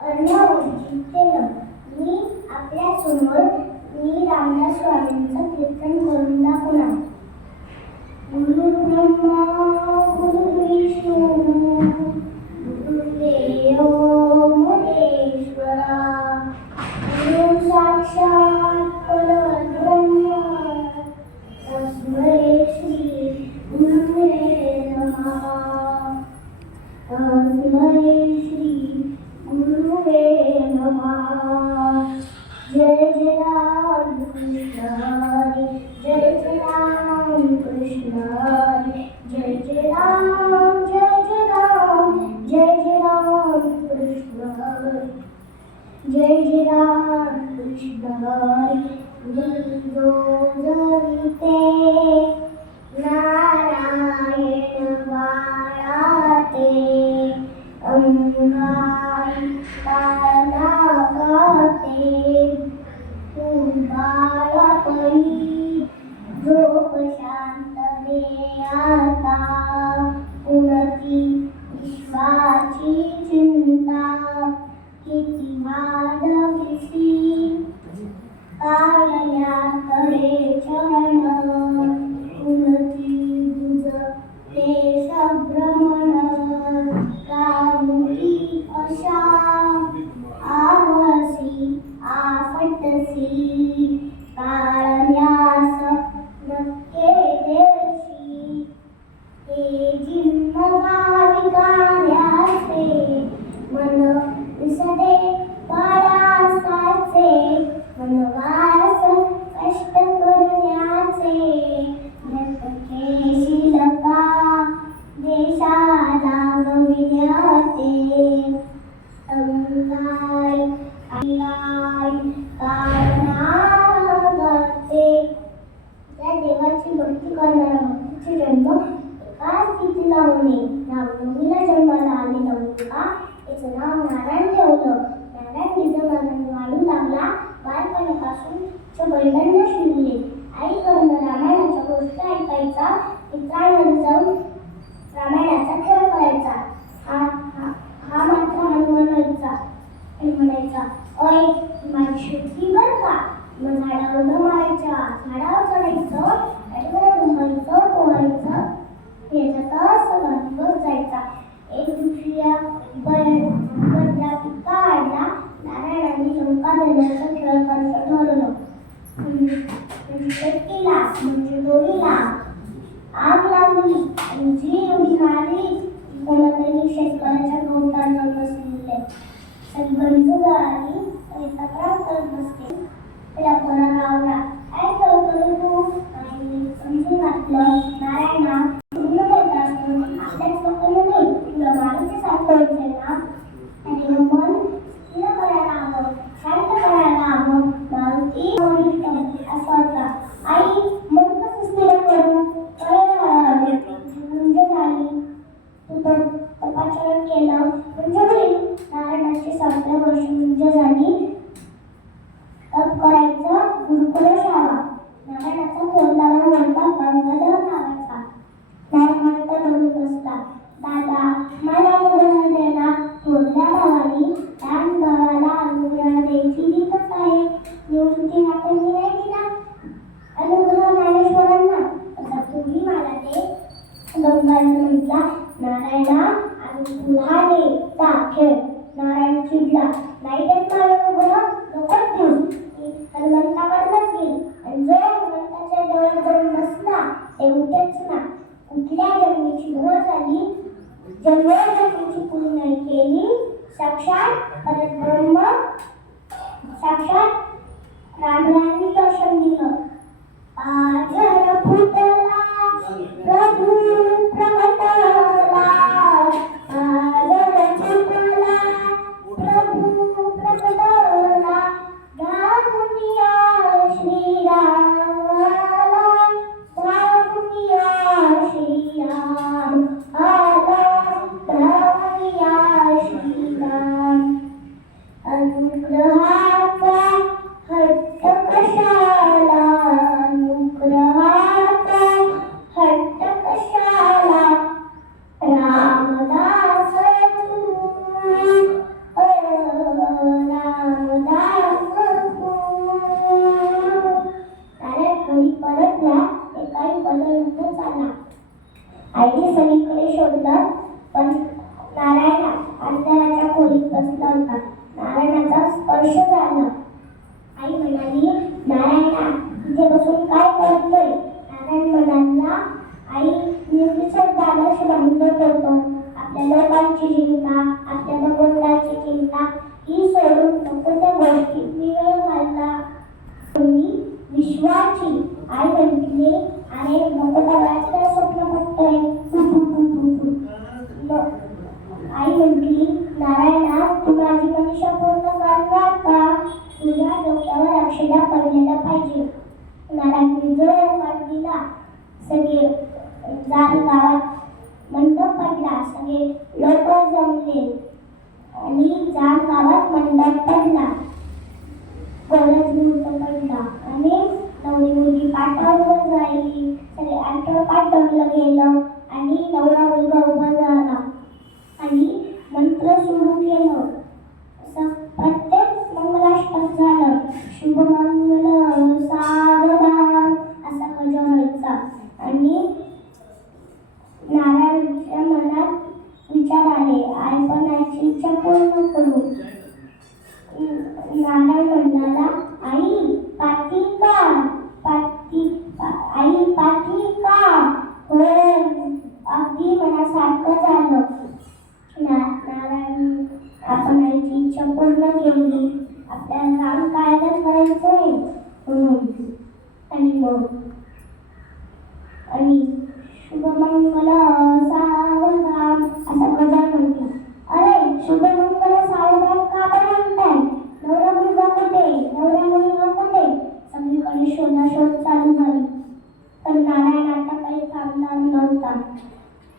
अर्णवजी केलं. मी आपल्यासमोर रामदास स्वामींचं कीर्तन करून दाखवणार. गुरु ब्रह्मा गुरु विष्णू गुरुदेव महेश्वरा गुरु साक्षात परब्रह्म तस्मै श्री गुरुवे नमः. तस्मै श्री गुरुवे नमः. जय जय राम कृष्ण हरी, जय जय राम कृष्ण हरी, जय जय राम, जय जय राम, जय जय राम कृष्ण हरी, जय जय राम कृष्ण हरी. जरिते नारायण वाळाते अंगाई पाळणा गाते बाळापणी झोप शांत रे आता उन्नती विश्वाची चिंता किती वाढविसी काळण्याकडे चरण उन्नती तुझ ते संभ्रमण कामुकी अशा आवसी आपटसी काळण्यास नक्के देशी हे जिम्मगावी कार्याचे मन विसदे बाळासाचे वनवास कष्ट करण्याचे नटकेशीलता देशाला गविण्याचे अंगाई अंगाई कारणागते. त्या देवाची भक्ती करणारा भक्तीचे जन्म एकाच स्थितीला होणे. रामनवमीला जन्माला आलेला मुलगा याचं नाव नारायण ठेवलं. नारायण निजमानंद वाढू लागला. बालपणापासून बैलांना शिरले. आईकडून रामायणाच्या गोष्टी ऐकायचा. मित्रांमध्ये जाऊन रामायणाचा खेळ करायचा. हा मात्र हनुमान म्हणायचा अय माझी शेती बर का. मग झाडावर मारायच्या, झाडावर चढायचं, घुमायचं पोहायचं, याच्यातच सगळा दिवस जायचा. एक दिवशी बर्यापैकी काढला. नारायणांनी चमका देण्याचा खेळ करायचं ठरवलं. केला म्हणजे दोरीला आग लागली आणि जी उडी मारली कोणातरी शेतकऱ्याच्या गवतांना बसलेले सगळी जळाली आणि तक्रार करत बसते. त्याला कोणा रावला काय करतोय तू आणि समजून घातलं. नारायणा पूर्ण करत असतो आपल्याच लोकांना नाही तुला मारुती सापडायचंय ना आणि मन स्थिर करायला हवं, शांत करायला हवं. मारुती असं होता. आई मन कसं स्थिर करू म्हणजे झाली तू तर तपाचरण केलं म्हणजे होईल. नारायणाची 7 वर्ष म्हणजे झाली. तप करायचं गुरुकुल शाळा. नारायणाचा थोरला मुलगा गंगाधर नावाचा. नारायणाचा रडू बसला. दादा मला अनुग्रह दे ना. थोरल्या भावानी लहान भावाला अनुग्रह द्यायची रीतच आहे. निवृत्ती आपण मी नाही दिला अनुग्रह ज्ञानेश्वरांना तसा तुम्ही मला दे. गंगाधर म्हटला नारायणा आणि पुन्हा दे जा खेळ. नारायण चिडला नाही देत मला अनुग्रह नकोच देऊ. हनुमंताकडनंच घेईल आणि जो हनुमंताच्या डोळ्यात जाऊन बसला ते उठेच ना. कुठल्या जन्मीची घोर झाली जन्मोजन्मीची पूर्ण केली. साक्षात परब्रह्म साक्षात रामरायांनी दर्शन दिलं. आजर फुटला प्रभू प्रगटला. आजर फुटला प्रभू प्रगटला. गाऊनिया श्रीराम आला. गाऊनिया श्रीराम आला. गाऊनिया श्रीराम. अनुग्रहाचा हट्ट कशाला. अनुग्रहाचा हट्ट कशाला. बसला होता. नारायणाचा स्पर्श झाला. आई म्हणाली, नारायणा तिथे बसून काय करतोय? नारायण म्हणाला, आई मी उगीचच दादाशी भांडत होतो. आपल्या लोकांची चिंता, आपल्या भगवंताची चिंता ही सोडून नको त्या गोष्टीत मी वेळ घालला. मी विश्वाची. आई म्हटली, अरे नको बघायचं काय स्वप्न पडतंय. आई म्हटली, नारायणा तू माझी मनीषा पूर्ण करणार का? तुझ्या डोक्यावर अक्षदा पडलेला पाहिजे. नारायणने जोर दिला. सगळे गावात मंडप पडला. सगळे लोक जमले आणि गावात मंडप पडला. गोलच मुहूर्त पडला आणि नवरी मुलगी पाठावर राहिली. सगळे अंतर पाठवलं गेलं आणि नवरा मुलगा उभा झाला आणि मंत्र सुरू केलं. असं प्रत्येक मंगलाष्टक झालं. शुभमंगल सावधान असा गजर व्हायचा. आणि नारायणच्या मनात विचार आले, आईपणाची इच्छा पूर्ण करू. नारायण म्हणाला, आई पाठी का? आई पाठी का? हो अगदी मनासारखं झालं. नारायण आपण आईची इच्छा पूर्ण केली. आपल्याला काम कायदा करायचंय आणि शुभमंगल सावधान असा गजर म्हटला. अरे शुभमंगल सावधान का म्हणताय? नवरा मुलगा कुठे? नवरा मुलगा कुठे? सगळीकडे शोधाशोध चालू झाली. पण नारायणाचा काही थांबणार नव्हता.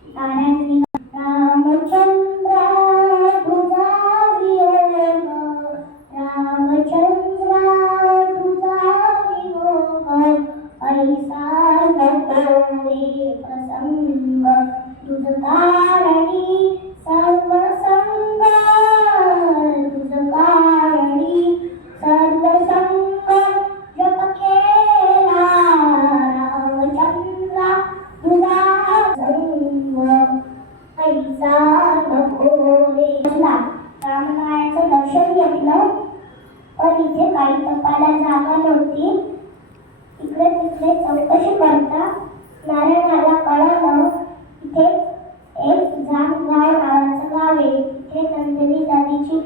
नारायण रामचंद्र तुझा वियोग, रामचंद्र तुझा वियोग, ऐसा नको रे प्रसंग, तुझ कारणी सर्व संग, तुझ कारणी सर्व संग जप केला रामचंद्र तुझा संग, ऐसा नको रे. रामनारायणाचं दर्शन घेतलं पण इथे काही तपाला जागा नव्हती. इकडे तिकडे चौकशी करता नारायणाला कळलं इथे एक जामगाव नावाचं गाव आहे. इथे नंदिनी नदीची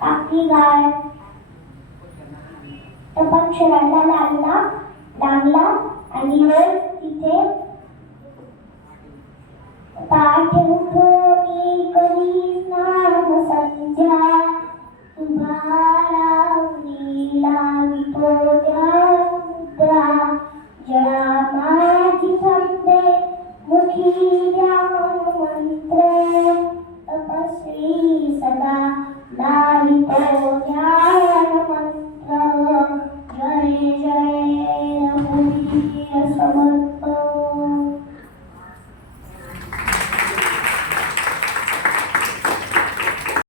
टाकी गाय टपक शिरायला लागला आणि रोज तिथे पहाटे उठून